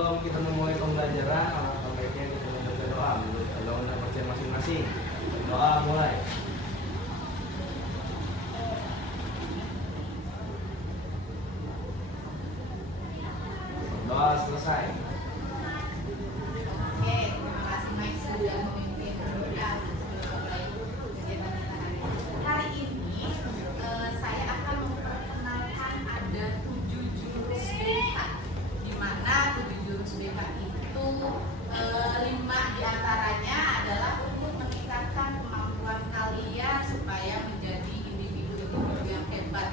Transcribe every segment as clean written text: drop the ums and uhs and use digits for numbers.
sebelum kita memulai pembelajaran, alangkah baiknya kita membaca doa menurut agama percaya masing-masing. Doa mulai. Doa selesai. Oke, terima kasih Mike sudah memimpin doa kegiatan kita hari ini. Saya akan memperkenalkan ada 7 jurus BK, di mana 7 jurus BK itu 5 diantaranya adalah untuk meningkatkan kemampuan kalian supaya menjadi individu-individu yang hebat,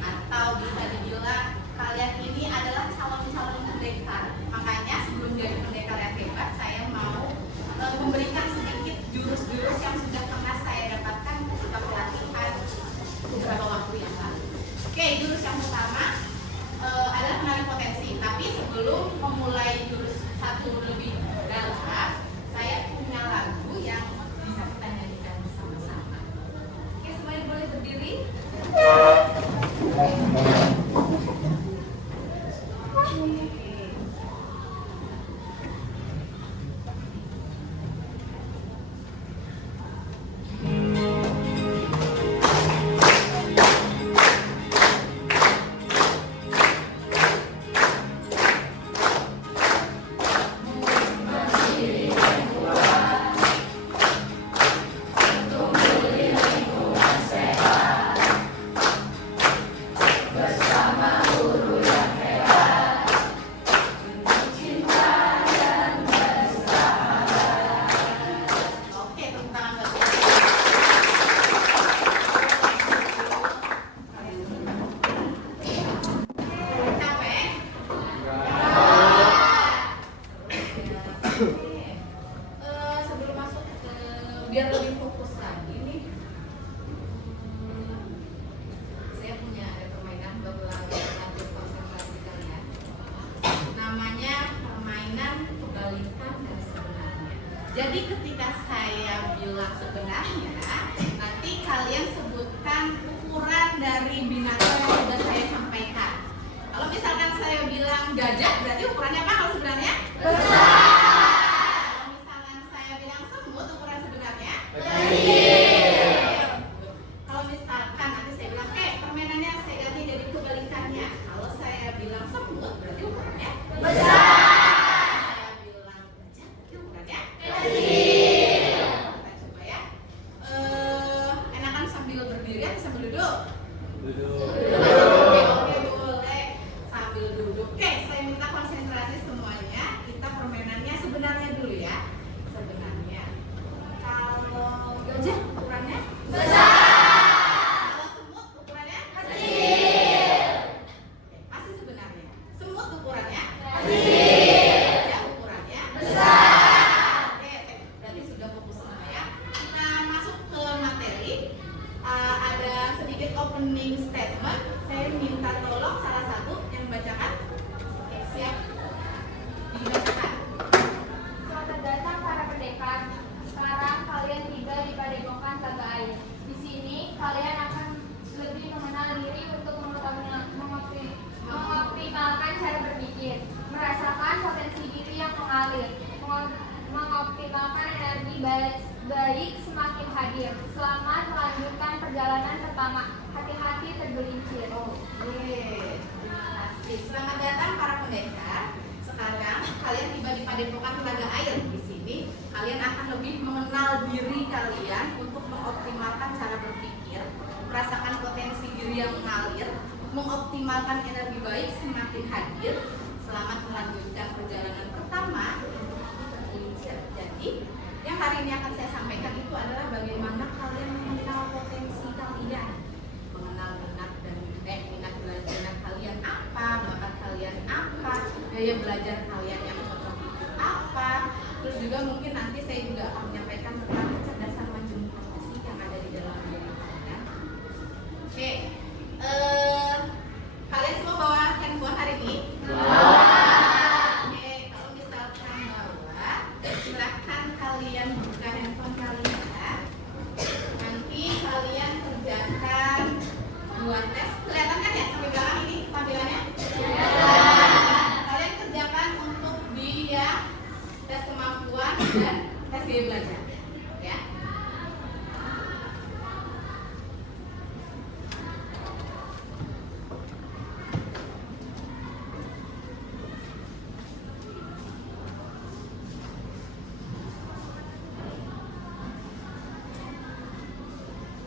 atau bisa dibilang kalian ini adalah calon-calon pendekar. Makanya sebelum jadi pendekar yang hebat, saya mau memberikan sedikit jurus-jurus yang sudah pernah saya dapatkan ketika pelatihan beberapa waktu yang lalu. Oke, jurus yang pertama adalah menarik potensi. Tapi sebelum memulai jurus satu lebih dalam, saya punya lagu yang bisa kita nyanyikan bersama-sama. Oke, semuanya boleh berdiri. Sebelum masuk ke biar lebih fokus lagi nih, saya punya ada permainan buat melatih konsentrasi kalian. Namanya permainan kebalikan dan sebenarnya. Jadi ketika saya bilang sebenarnya, nanti kalian sebutkan ukuran dari binatang yang sudah saya sampaikan. Kalau misalkan saya bilang gajah, berarti ukurannya apa kalau sebenarnya? Besar. Kalau misalkan nanti saya bilang, permainannya saya ganti jadi kebalikannya. Kalau saya bilang semut, berarti ukurannya besar. Saya bilang gajah, berarti ukurannya kecil. Kita coba ya. Enakan sambil berdiri atau sambil duduk? Duduk. Oke, boleh sambil duduk. Oke, saya minta konsentrasi semuanya. Kita permainannya sebenarnya dulu ya. Sebenarnya. Kalau gajah ukurannya besar. Kalau semut ukurannya kecil. Masih sebenarnya. Semut ukurannya kecil. Gajah ukurannya besar. Oke, berarti sudah fokus semua ya. Kita masuk ke materi. Ada sedikit opening statement. Saya minta tolong salah satu yang membacakan. Oke, siap. Dibacakan. Selamat datang para pendekar. Sekarang kalian tiba di Padepokan Telaga Air. Di sini kalian akan lebih mengenal diri untuk mengoptimalkan cara berpikir, merasakan potensi diri yang mengalir, mengoptimalkan energi baik semakin hadir. Selamat melanjutkan perjalanan pertama. Hati-hati tergelincir. Oke, terima kasih. Selamat datang para pendekar. Sekarang kalian tiba di Padepokan Telaga Air. Di sini kalian akan lebih mengenal diri kalian untuk mengoptimalkan cara berpikir, merasakan potensi diri yang mengalir, mengoptimalkan energi baik semakin hadir. Selamat melanjutkan perjalanan pertama untuk tergelincir. Jadi, yang hari ini akan saya sampaikan itu adalah bagaimana kalian mengenal potensi kalian, mengenal minat belajar kalian apa, bakat kalian apa, gaya belajar kalian yang cocok itu apa. Terus juga mungkin nanti saya juga akan menyampaikan tentang kecerdasan menjumpai yang ada di dalam diri kalian. Oke, kalian semua bawa handphone hari ini? Oke, kalau misalkan bawa, silahkan kalian buka handphone kalian. Nanti kalian kerjakan 2 tes. Kelihatan kan ya sampai belakang ini tampilannya? Kalian kerjakan untuk dan tes gaya belajar. Ya.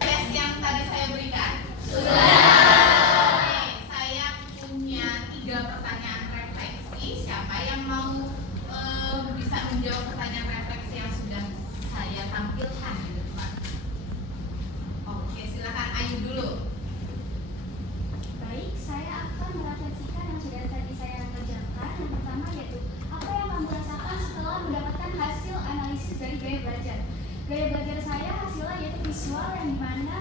Tes yang tadi saya berikan. Oke, saya punya 3 pertanyaan refleksi. Siapa yang mau bisa menjawab pertanyaan refleksi yang sudah saya tampilkan di depan? Oke, silakan Ayu dulu. Baik, saya akan merefleksikan yang sudah tadi saya kerjakan. Yang pertama yaitu apa yang kamu rasakan setelah mendapatkan hasil analisis dari gaya belajar. Gaya belajar saya hasilnya yaitu visual yang dimana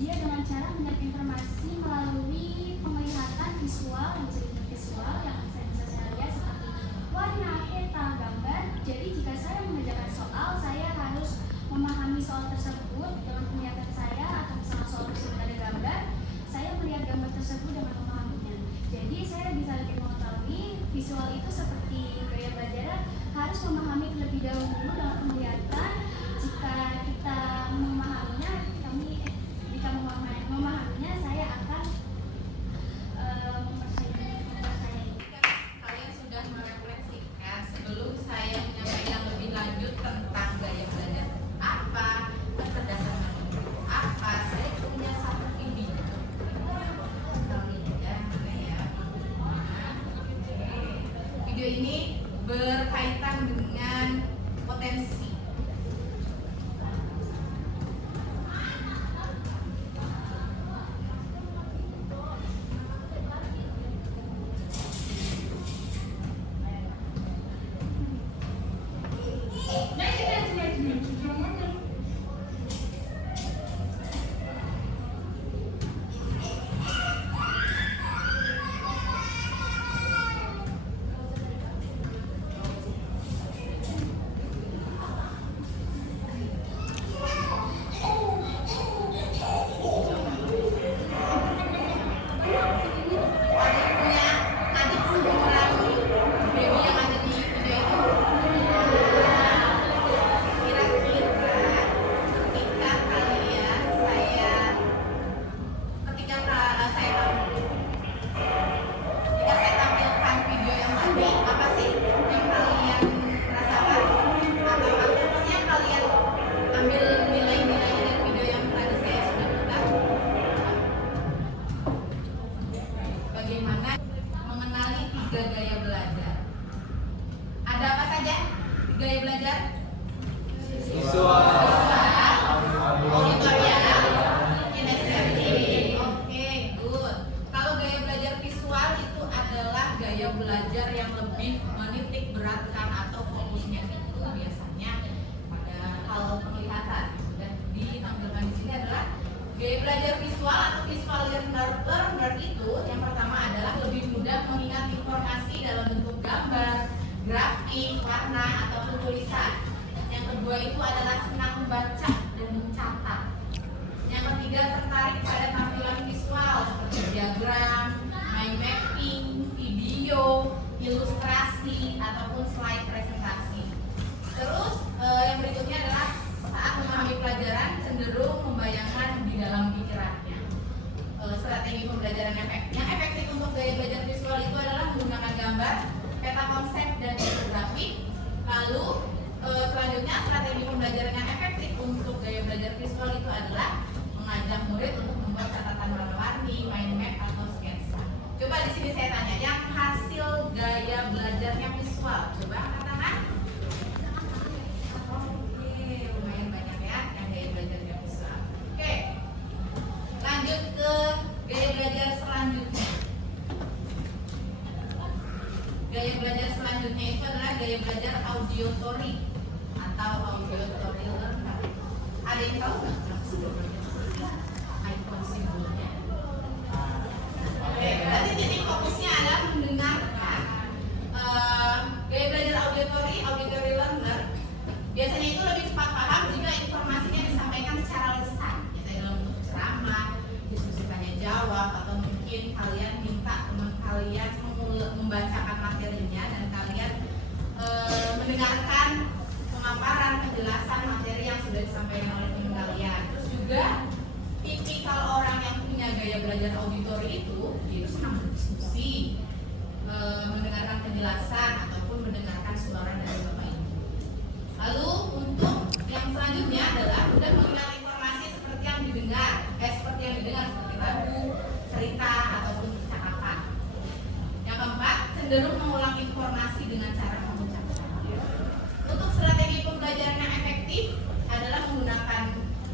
dia dengan cara menyerap informasi melalui penglihatan visual yang bisa dilihat visual yang bisa saya lihat seperti warna, peta, gambar. Jadi jika saya mengerjakan soal, saya harus memahami soal tersebut dengan penglihatan saya, atau misalnya soal tersebut ada gambar, saya melihat gambar tersebut dengan memahaminya. Jadi saya bisa lebih mengetahui visual itu seperti gaya belajar harus memahami terlebih dahulu dengan penglihatan. Jika kita memahaminya, jika memahaminya saya akan mempercayai. Kalian sudah merefleksikan. Sebelum saya menyampaikan lebih lanjut tentang gaya belajar apa, kecerdasan manusia apa, saya punya satu video. Video ini berkaitan dengan potensi. Gaya belajar visual atau visual learner itu yang pertama adalah lebih mudah mengingat informasi dalam bentuk gambar, grafik, warna, ataupun tulisan. Yang kedua itu adalah senang membaca dan mencatat. Yang ketiga tertarik pada tampilan visual seperti diagram, mind mapping, video, ilustrasi, ataupun slide presentasi. Terus yang berikutnya adalah saat memahami pelajaran cenderung membayangkan di dalam pikirannya. Strategi pembelajaran yang efektif untuk gaya belajar visual itu adalah menggunakan gambar, peta konsep, dan infografik. Lalu selanjutnya strategi pembelajaran yang efektif untuk gaya belajar visual itu adalah mengajak murid untuk membuat catatan warna-warni, mind map, atau sketsa. Coba di sini saya tanya, yang hasil gaya belajarnya visual, coba angkat tangan. Lumayan banyak ya yang gaya belajarnya visual. Oke, lanjut ke gaya belajar selanjutnya. Gaya belajar selanjutnya itu adalah gaya belajar auditory atau auditory learner. Ada yang tahu nggak? Icon simbolnya. Oke, berarti titik fokusnya adalah mendengarkan. Gaya belajar auditory learner biasanya itu lebih cepat paham jika informasinya disampaikan secara lisan, misalnya dalam bentuk ceramah, diskusi tanya jawab, atau mungkin kalian minta teman kalian membacakan materinya dan kalian mendengarkan mendengarkan penjelasan materi yang sudah disampaikan oleh teman kalian. Terus juga tipikal orang yang punya gaya belajar auditori itu senang berdiskusi, mendengarkan penjelasan ataupun mendengarkan suara dari Bapak Ibu. Lalu untuk yang selanjutnya adalah mudah mengenal informasi seperti yang didengar seperti lagu, cerita ataupun percakapan. Yang keempat, cenderung mengulang informasi dengan cara mengucapkan. Untuk strategi pembelajaran yang efektif adalah menggunakan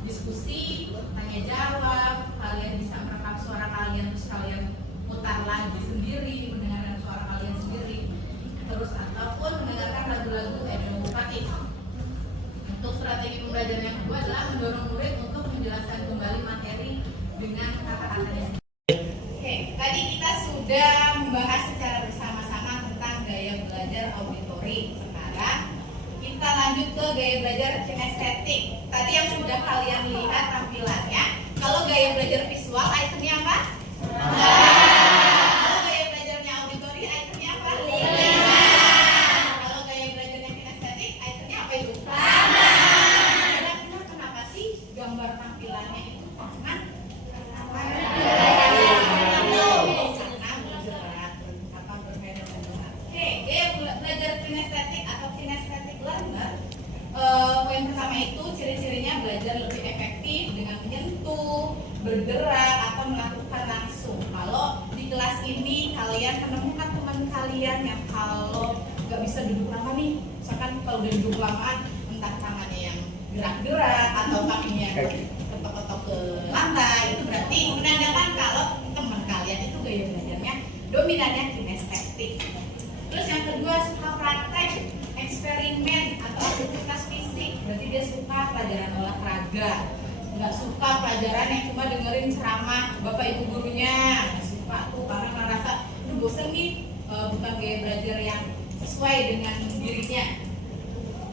diskusi, tanya jawab, kalian bisa merekam suara kalian terus kalian putar lagi sendiri, mendengarkan suara kalian sendiri, terus ataupun mendengarkan lagu-lagu edukatif. Untuk strategi pembelajaran yang kedua adalah mendorong murid untuk menjelaskan kembali materi dengan kata-katanya. Oke, tadi kita sudah membahas secara bersama-sama tentang gaya belajar auditori. Sekarang kita lanjut ke gaya belajar kinestetik. Tadi yang sudah kalian lihat tampilannya. Kalau gaya belajar visual, itemnya apa? Kalau gaya belajarnya auditori, itemnya apa? Kalau gaya belajarnya kinestetik, itemnya apa itu? Kira-kira kenapa sih gambar tampilannya itu tangan? Belajar kinestetik atau kinestetik learner, poin pertama itu ciri-cirinya belajar lebih efektif dengan menyentuh, bergerak atau melakukan langsung. Kalau di kelas ini kalian menemukan teman kalian yang kalau nggak bisa duduk lama nih, misalkan kalau udah duduk lamaan entah tangannya yang gerak-gerak atau kakinya ketok-ketok ke lantai, itu berarti menandakan kalau teman kalian itu gaya belajarnya dominannya kinestetik. Terus yang kedua, suka praktek, eksperimen atau aktivitas fisik. Berarti dia suka pelajaran olahraga, nggak suka pelajaran yang cuma dengerin ceramah bapak ibu gurunya. Nggak suka tuh karena merasa bosen nih, bukan gaya belajar yang sesuai dengan dirinya.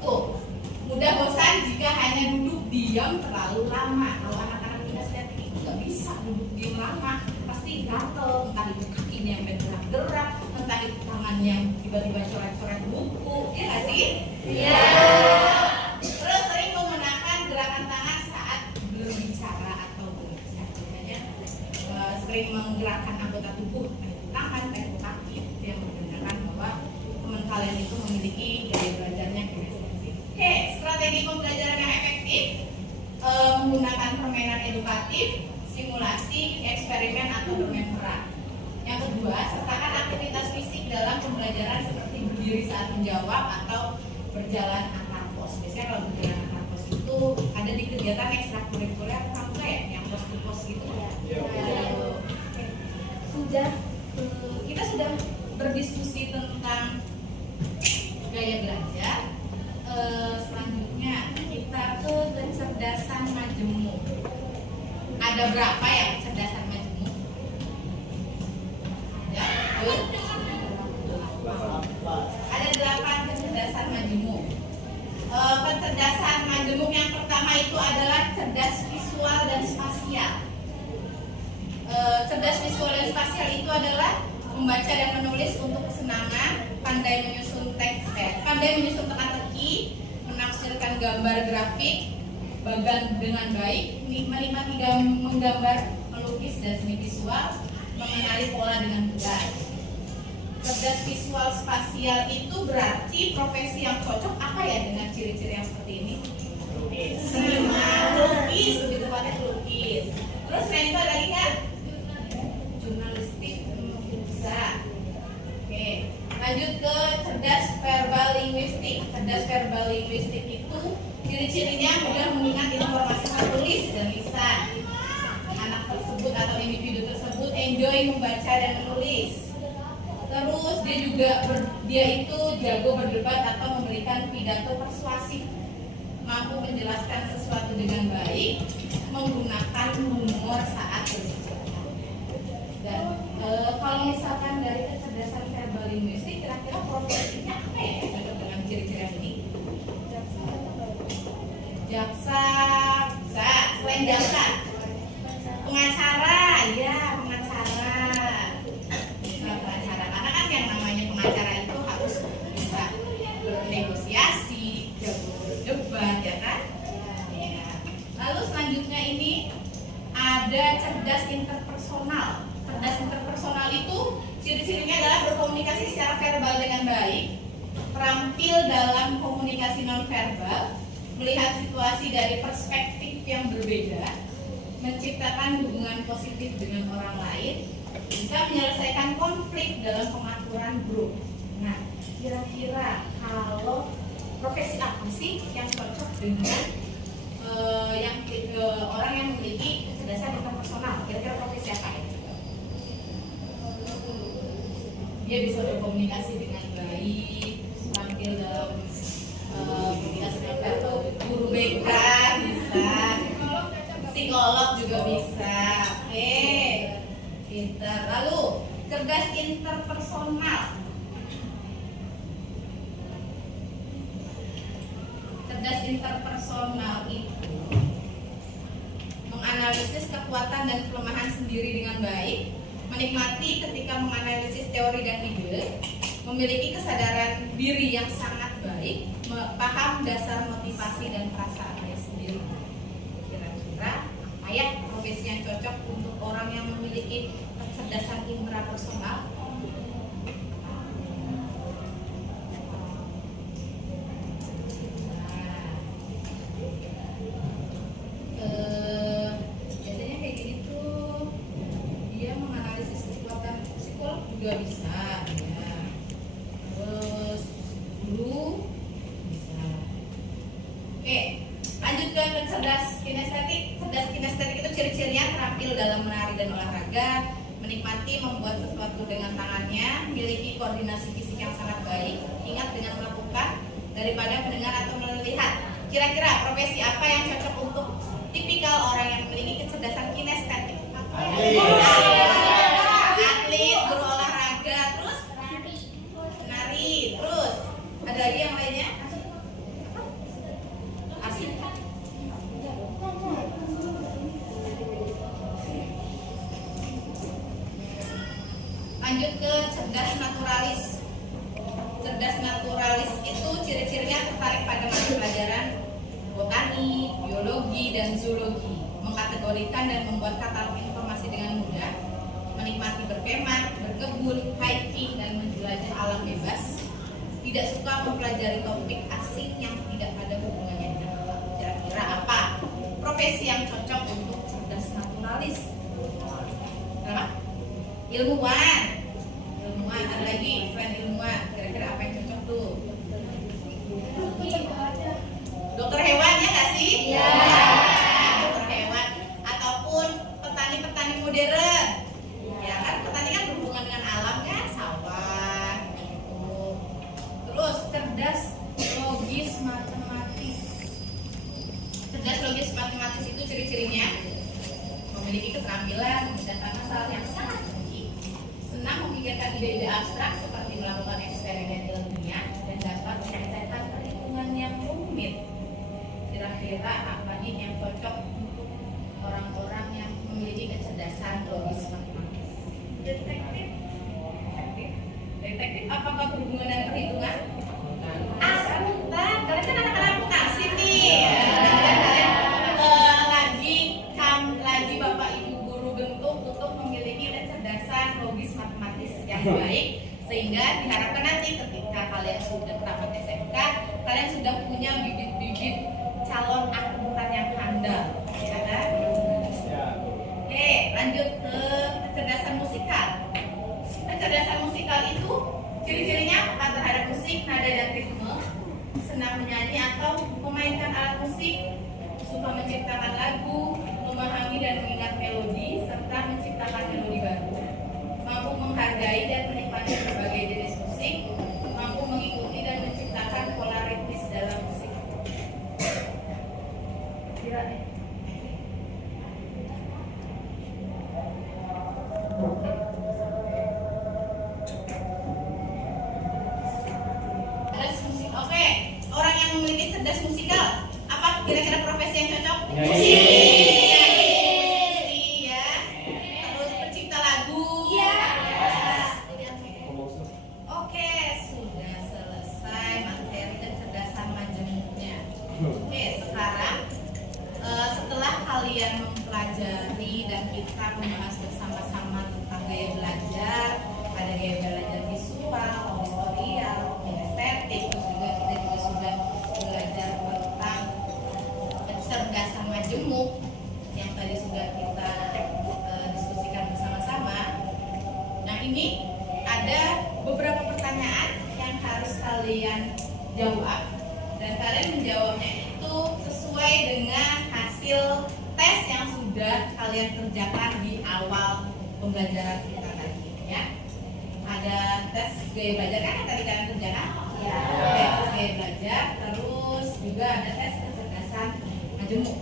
Tuh, mudah bosan jika hanya duduk diam terlalu lama. Kalau anak-anak kinestetik itu nggak bisa duduk diam lama, pasti gatel, entah itu kakinya yang bergerak-gerak, entah itu tangannya yang tiba-tiba coret-coret buku, ya nggak sih? Iya. Terus sering menggunakan gerakan tangan saat berbicara atau berbicara. Makanya sering menggerakkan anggota tubuh, tangan, kaki, itu yang menandakan bahwa teman kalian itu memiliki gaya belajarnya kinestetik. Oke, strategi pembelajaran yang efektif menggunakan permainan edukatif, simulasi, eksperimen atau bermain peran. Yang kedua, sertakan aktivitas fisik dalam pembelajaran seperti berdiri saat menjawab atau berjalan antar pos. Biasanya kalau berjalan antar pos itu ada di kegiatan ekstrakurikuler sampai yang pos-pos gitu. Kita sudah berdiskusi tentang gaya belajar. Selanjutnya kita ke kecerdasan majemuk. Ada berapa ya kecerdasan majemuk? Ada 8 kecerdasan majemuk. Kecerdasan majemuk yang pertama itu adalah cerdas visual dan spasial. Cerdas visual dan spasial itu adalah membaca dan menulis untuk kesenangan, pandai menyusun teks, pandai menyusun teka-teki, menafsirkan gambar grafik dengan baik, menikmati menggambar, melukis dan seni visual, mengenali pola dengan benar. Cerdas visual spasial itu berarti profesi yang cocok apa ya dengan ciri-ciri yang seperti ini? Seniman, lukis, lebih tepatnya lukis. Terus selain itu ada lagi kan? Jurnalistik, bisa. Oke, lanjut ke cerdas verbal linguistik. Cerdas verbal linguistik itu ciri-cirinya mudah mengingat informasi tertulis dan lisan. Anak tersebut atau individu tersebut enjoy membaca dan menulis. Terus dia itu jago berdebat atau memberikan pidato persuasif, mampu menjelaskan sesuatu dengan baik, menggunakan humor saat berbicara. Dan kalau misalkan dari kecerdasan verbal linguistik, kira-kira profesinya apa ya dengan ciri-ciri ini? Jaksa, bisa. Selain jaksa, pengacara, ya pengacara. Karena kan yang namanya pengacara itu harus bisa bernegosiasi, jago berdebat. cerdas interpersonal. Cerdas interpersonal itu ciri-cirinya adalah berkomunikasi secara verbal dengan baik, terampil dalam komunikasi nonverbal, melihat situasi dari perspektif yang berbeda, menciptakan hubungan positif dengan orang lain, bisa menyelesaikan konflik dalam pengaturan grup. Nah, kira-kira kalau profesi apa sih yang cocok dengan orang yang memiliki kecerdasan interpersonal? Kira-kira profesi apa ya? Dia bisa berkomunikasi dengan baik, tampil dalam komunikasi dengan verbal. Guru BK bisa, psikolog juga bisa. Oke, pintar. Lalu cerdas interpersonal. Cerdas interpersonal itu menganalisis kekuatan dan kelemahan sendiri dengan baik, menikmati ketika menganalisis teori dan ide, memiliki kesadaran diri yang sangat baik, paham dasar motivasi dan perasaannya sendiri. Kira-kira apa ya profesi yang cocok untuk orang yang memiliki kecerdasan intrapersonal? Biasanya kayak gini tuh, dia menganalisis kekuatan psikolog juga bisa ya. Terus guru bisa. Oke, lanjut ke cerdas kinestetik. Cerdas kinestetik itu ciri-cirinya terampil dalam menari dan olahraga, menikmati membuat sesuatu dengan tangannya, memiliki koordinasi fisik yang sangat baik, ingat dengan melakukan daripada mendengar atau melihat. Kira-kira profesi apa yang cocok untuk tipikal orang yang memiliki kecerdasan kinestetik? Atlet, guru olahraga, terus menari, terus ada lagi yang lainnya? Asik. Lanjut ke cerdas naturalis. Cerdas naturalis itu ciri-cirinya tertarik pada mata pelajaran botani, biologi, dan zoologi, mengkategorikan dan membuat katalog informasi dengan mudah, menikmati berkemah, berkebun, hiking, dan menjelajah alam bebas, tidak suka mempelajari topik asing yang tidak ada hubungannya dengan alam. Kira-kira apa profesi yang cocok untuk cerdas naturalis? Kenapa? Ilmuwan. Ilmuwan, ada lagi selain ilmuwan, kira-kira apa yang cocok tuh? Dokter hewan ya nggak sih? Iya. Dokter hewan ataupun petani-petani modern. Ya kan, petani kan berhubungan dengan alam ya, sawah gitu. Terus cerdas logis matematis. Cerdas logis matematis itu ciri-cirinya memiliki keterampilan memecahkan masalah yang sangat tinggi, senang memikirkan ide-ide abstrak seperti melakukan eksperimen ilmiah, dan dapat menyelesaikan perhitungan yang rumit. Kira-kira apa nih yang cocok untuk orang-orang yang memiliki kecerdasan logis matematis? Detektif. Detektif apakah berhubungan dengan perhitungan? Akuntan. Kalian kan anak-anak akuntansi nih. Lagi Bapak Ibu guru bentuk untuk memiliki kecerdasan logis matematis yang baik, sehingga diharapkan nanti ketika kalian sudah tamat SMK, kalian sudah punya bibit-bibit calon akuntan yang handal, ya kan? Oke, lanjut ke kecerdasan musikal. Kecerdasan musikal itu ciri-cirinya apa terhadap musik, nada dan ritme, senang menyanyi atau memainkan alat musik, suka menciptakan lagu, memahami dan mengingat melodi, serta menciptakan melodi baru, mampu menghargai dan menikmati berbagai jenis musik, mampu mengikuti dan menciptakan pola ritmis dalam musik. Kira nih. Cerdas musik. Oke, orang yang memiliki cerdas musikal, apa kira-kira profesi yang cocok? Kalian kalian mempelajari dan kita membahas bersama-sama tentang gaya belajar. Ada gaya belajar visual, auditorial, kinestetik, terus juga kita juga sudah belajar tentang kecerdasan majemuk yang tadi sudah kita diskusikan bersama-sama. Nah, ini ada beberapa pertanyaan yang harus kalian jawab, dan kalian menjawabnya itu sesuai dengan hasil tes yang sudah kalian kerjakan di awal pembelajaran kita tadi, ya. Ada tes gaya belajar kan yang tadi kalian kerjakan? Ya. Tes gaya belajar, terus juga ada tes kecerdasan majemuk.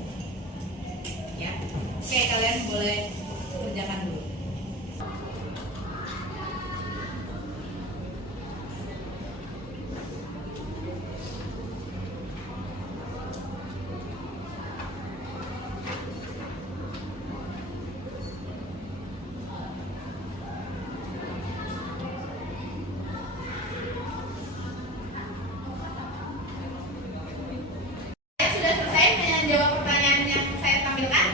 Ya. Oke, kalian boleh kerjakan dulu. Sudah selesai menjawab pertanyaan yang saya tampilkan?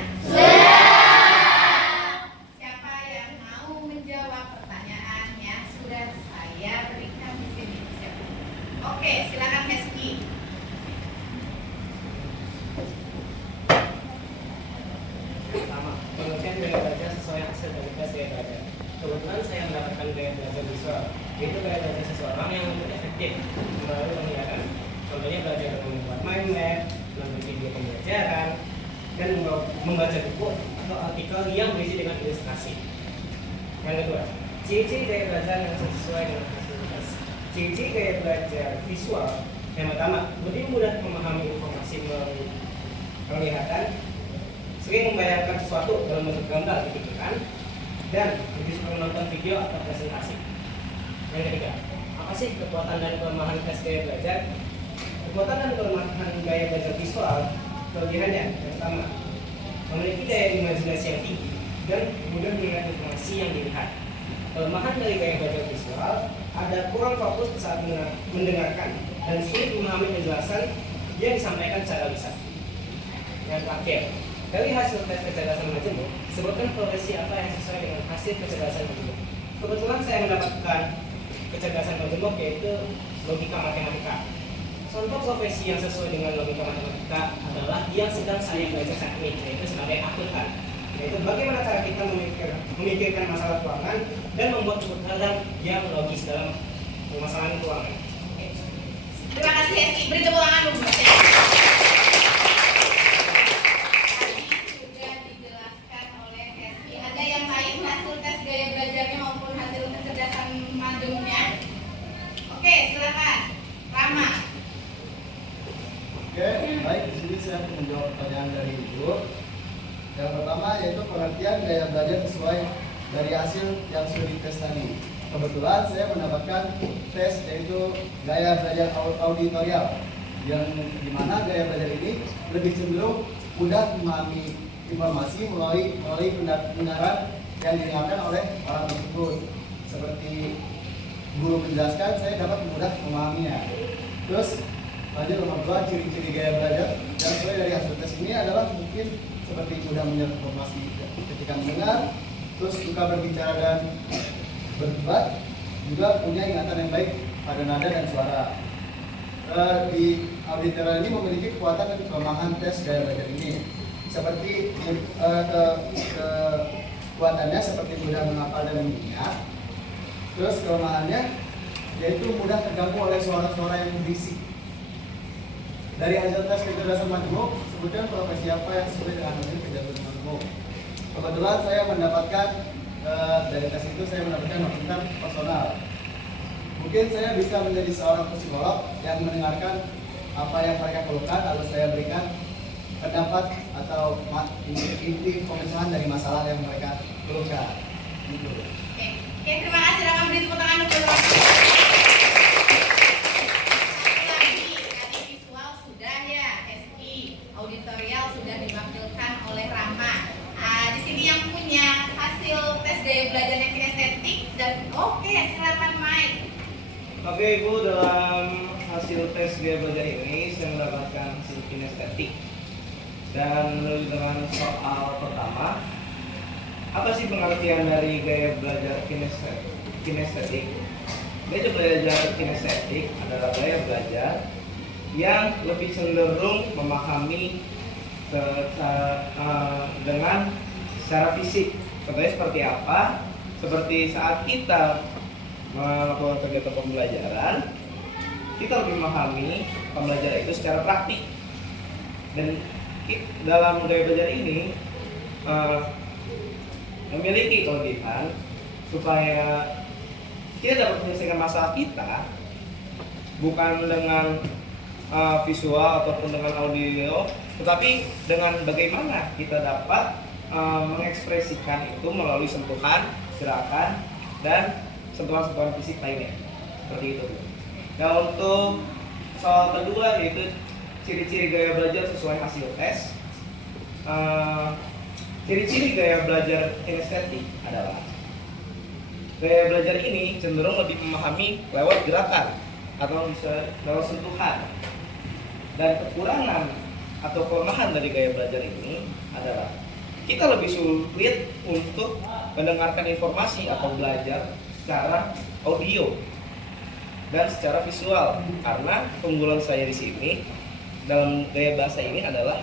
Siapa yang mau menjawab pertanyaan yang sudah saya berikan di sini? Oke, silakan Meski. Pertama, pengertian gaya belajar sesuai hasil dari tes gaya belajar. Kebetulan saya mendapatkan gaya belajar visual, yaitu gaya belajar seseorang yang lebih efektif melalui penglihatan. Contohnya belajar dengan membuat mind map, menonton video pembelajaran, dan membaca buku atau artikel yang berisi dengan ilustrasi. Yang kedua, ciri-ciri gaya belajar yang sesuai dengan hasil tes. Ciri-ciri gaya belajar visual yang pertama, lebih mudah memahami informasi melalui penglihatan, sering membayangkan sesuatu dalam bentuk gambar di pikiran, dan lebih suka menonton video atau presentasi. Yang ketiga, apa sih kekuatan dan kelemahan tes gaya belajar? Kekuatan dan kelemahan gaya belajar visual, kelebihannya yang pertama, memiliki daya imajinasi yang tinggi dan mudah mengingat informasi yang dilihat. Kelemahan dari gaya belajar visual ada kurang fokus saat mendengarkan dan sulit memahami penjelasan yang disampaikan secara lisan. Yang terakhir, dari hasil tes kecerdasan majemuk, sebutkan profesi apa yang sesuai dengan hasil kecerdasan majemuk. Kebetulan saya mendapatkan kecerdasan majemuk yaitu logika matematika. Contoh profesi yang sesuai dengan logika matematika adalah yang sedang saya belajar saat ini, yaitu sebagai akuntan. Yaitu bagaimana cara kita memikirkan masalah keuangan dan membuat keputusan yang logis dalam permasalahan keuangan. Terima kasih Esti. Beri tepuk tangan dulu. Tadi sudah dijelaskan oleh Esti. Ada yang lain hasil tes gaya belajarnya maupun hasil kecerdasan majemuknya? Oke, silakan. Rama. Oke, baik, di sini saya akan menjawab pertanyaan dari Ibu. Yang pertama yaitu pengertian gaya belajar sesuai dari hasil yang sudah dites tadi. Kebetulan saya mendapatkan tes yaitu gaya belajar auditorial, yang dimana gaya belajar ini lebih cenderung mudah memahami informasi melalui pendengaran yang didengarkan oleh orang tersebut. Seperti guru menjelaskan, saya dapat mudah memahaminya. Terus lanjut nomor 2, ciri-ciri gaya belajar yang sesuai dari hasil tes ini adalah mungkin seperti mudah menyerap informasi ketika mendengar, terus suka berbicara dan berdebat, juga punya ingatan yang baik pada nada dan suara. Di auditorial ini memiliki kekuatan dan kelemahan tes gaya belajar ini. Seperti kekuatannya seperti mudah menghafal dan mengingat. Terus kelemahannya yaitu mudah terganggu oleh suara-suara yang berisik. Dari hasil tes kecerdasan majemuk, sebutkan profesi apa yang sesuai dengan hasil kecerdasan majemuk. Kebetulan saya mendapatkan dari tes itu saya mendapatkan akuntan personal. Mungkin saya bisa menjadi seorang psikolog yang mendengarkan apa yang mereka keluhkan, lalu saya berikan pendapat atau inti pemecahan dari masalah yang mereka keluhkan. Gitu. Oke, terima kasih. Rama, beri tepuk tangan untuk auditorial sudah diwakilkan oleh Rama. Di sini yang punya hasil tes gaya belajarnya kinestetik dan oke, silakan Mike. Oke Ibu, dalam hasil tes gaya belajar ini saya mendapatkan hasil kinestetik. Dan dengan soal pertama, apa sih pengertian dari gaya belajar kinestetik? Gaya belajar kinestetik adalah gaya belajar yang lebih cenderung memahami dengan secara fisik. Contohnya seperti apa? Seperti saat kita melakukan kegiatan pembelajaran, kita lebih memahami pembelajaran itu secara praktik. Dan dalam gaya belajar ini memiliki kelebihan supaya kita dapat menyelesaikan masalah kita bukan dengan visual ataupun dengan audio, tetapi dengan bagaimana kita dapat mengekspresikan itu melalui sentuhan, gerakan, dan sentuhan-sentuhan fisik lainnya. Seperti itu. Nah, untuk soal kedua yaitu ciri-ciri gaya belajar sesuai hasil tes. Ciri-ciri gaya belajar kinestetik adalah gaya belajar ini cenderung lebih memahami lewat gerakan atau bisa lewat sentuhan. Dan kekurangan atau kelemahan dari gaya belajar ini adalah kita lebih sulit untuk mendengarkan informasi atau belajar secara audio dan secara visual, karena keunggulan saya di sini dalam gaya bahasa ini adalah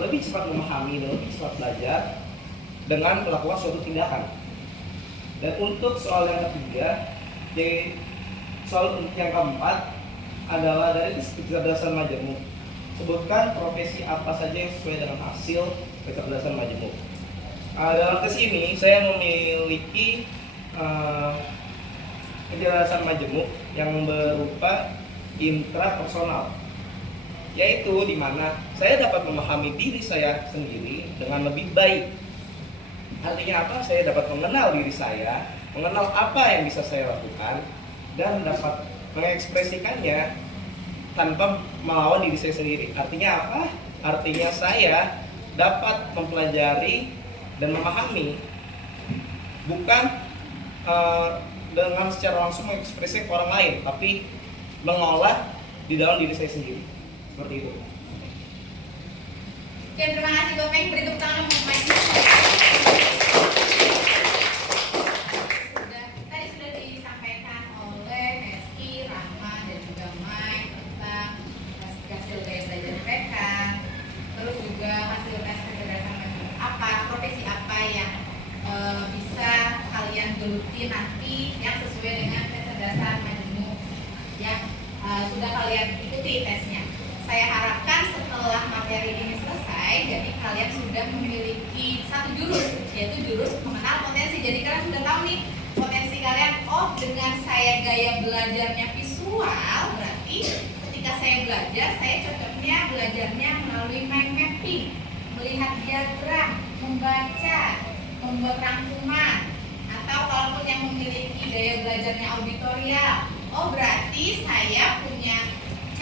lebih cepat memahami dan lebih cepat belajar dengan melakukan suatu tindakan. Dan untuk soal yang ketiga, jadi soal yang keempat adalah dari kecerdasan majemuk. Sebutkan profesi apa saja yang sesuai dengan hasil kecerdasan majemuk. Dalam tes ini saya memiliki kecerdasan majemuk yang berupa intrapersonal, yaitu di mana saya dapat memahami diri saya sendiri dengan lebih baik. Artinya apa? Saya dapat mengenal diri saya, mengenal apa yang bisa saya lakukan, dan dapat mengekspresikannya tanpa melawan diri saya sendiri. Artinya apa? Artinya saya dapat mempelajari dan memahami, bukan dengan secara langsung mengekspresikan ke orang lain, tapi mengolah di dalam diri saya sendiri. Seperti itu. Oke, terima kasih Gopeng. Beri tepuk tangan untuk Mike. Sudah disampaikan oleh Meski, Rama, dan juga Mike tentang hasil gaya belajar mereka. Terus juga hasil tes kecerdasan apa, profesi apa yang bisa kalian geluti nanti yang sesuai dengan kecerdasan majemuk yang sudah kalian ikuti tesnya. Saya harapkan setelah materi ini selesai, jadi kalian sudah memiliki satu jurus, yaitu jurus mengenal potensi. Jadi kalian sudah tahu nih potensi kalian. Oh, dengan saya gaya belajarnya visual, berarti ketika saya belajar, saya cocoknya belajarnya melalui mind mapping, melihat diagram, membaca, membuat rangkuman, atau kalaupun yang memiliki gaya belajarnya auditorial. Oh, berarti saya punya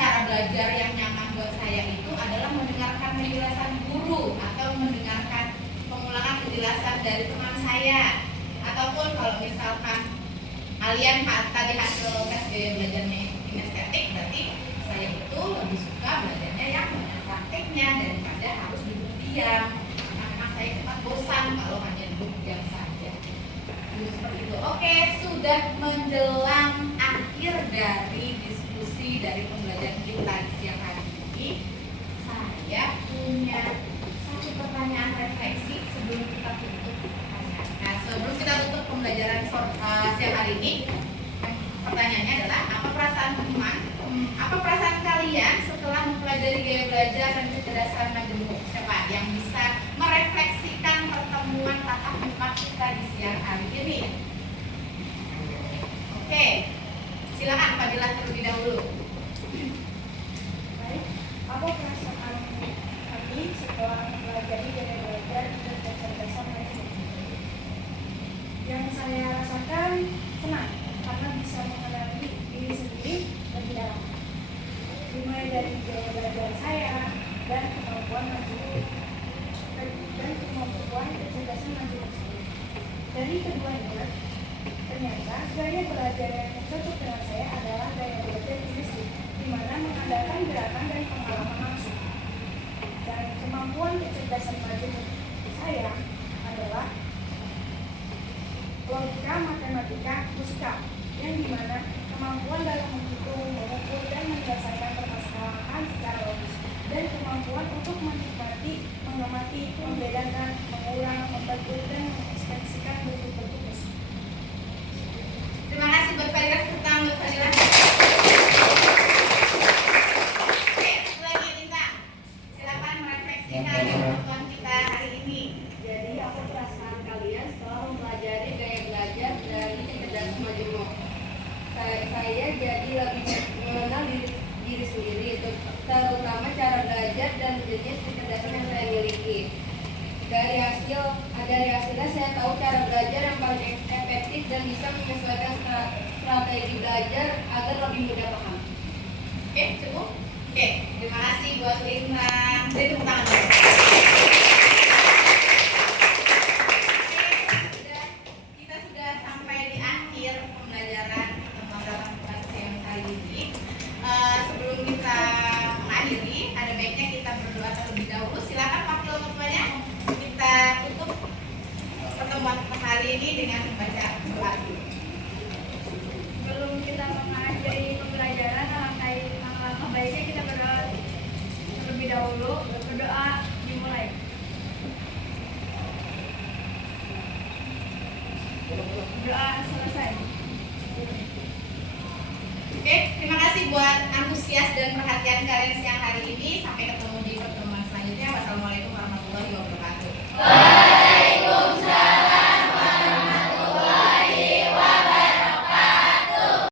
cara belajar yang nyaman buat saya itu adalah mendengarkan penjelasan guru atau mendengarkan pengulangan penjelasan dari teman saya. Ataupun kalau misalkan kalian tadi hasil tes gaya belajarnya kinestetik, berarti saya itu lebih suka belajarnya yang banyak prakteknya daripada harus duduk diam, karena memang saya cepat bosan kalau hanya duduk diam saja. Seperti itu. Oke, sudah menjelang akhir dari diskusi dari pembelajaran kita di siang hari ini. Saya punya satu pertanyaan refleksi sebelum kita tutup pertanyaan. Nah, sebelum kita tutup pembelajaran siang hari ini, pertanyaannya adalah apa perasaan kalian setelah mempelajari gaya belajar dan kecerdasan majemuk? Siapa yang bisa merefleksikan pertemuan tatap muka kita di siang hari ini? Oke, silakan Fadila terlebih dahulu. Baik, apa perasaan kami setelah mempelajari gaya belajar dan kecerdasan majemuk? Yang saya rasakan senang karena bisa mengenali diri sendiri lebih dalam, dimulai dari gaya belajar saya dan kemampuan majemuk dan kemampuan kecerdasan majemuk sendiri. Dari keduanya, ternyata gaya belajar yang cocok dengan saya adalah gaya belajar kinestetik, di mana mengandalkan gerakan dan pengalaman langsung. Dan kemampuan kecerdasan pelajar saya adalah logika, matematika, musika, yang dimana kemampuan dalam menghitung, mengukur, dan menyelesaikan permasalahan secara logis, dan kemampuan untuk menikmati, mengamati, membedakan, mengulang, membentuk, dan mengekspresikan bentuk-bentuk musik. Terima kasih buat Fadila. Tepuk buat Fadila. Oke, satu lagi Linta. Silakan merefleksikan pertemuan kita hari ini. Jadi apa perasaan kalian setelah mempelajari gaya belajar dari kecerdasan majemuk? Saya jadi lebih mengenal diri sendiri, terutama cara belajar dan jenis kecerdasan yang saya miliki. Dari hasilnya saya tahu cara belajar yang paling efektif dan bisa menyesuaikan strategi belajar agar lebih mudah paham. Oke, cukup? Oke, terima kasih buat Linta. Jadi tepuk tangan dulu. Kita sudah sampai di akhir pembelajaran pertemuan yang kali ini. Sebelum kita mengakhiri, ada baiknya kita berdoa terlebih dahulu. Silakan wakil ketuanya kita tutup pertemuan kali ini dengan membaca doa. Sebelum kita mengakhiri pembelajaran, alangkah baiknya kita berdoa terlebih dahulu. Berdoa dimulai. Doa selesai. Oke, terima kasih buat antusias dan perhatian kalian siang hari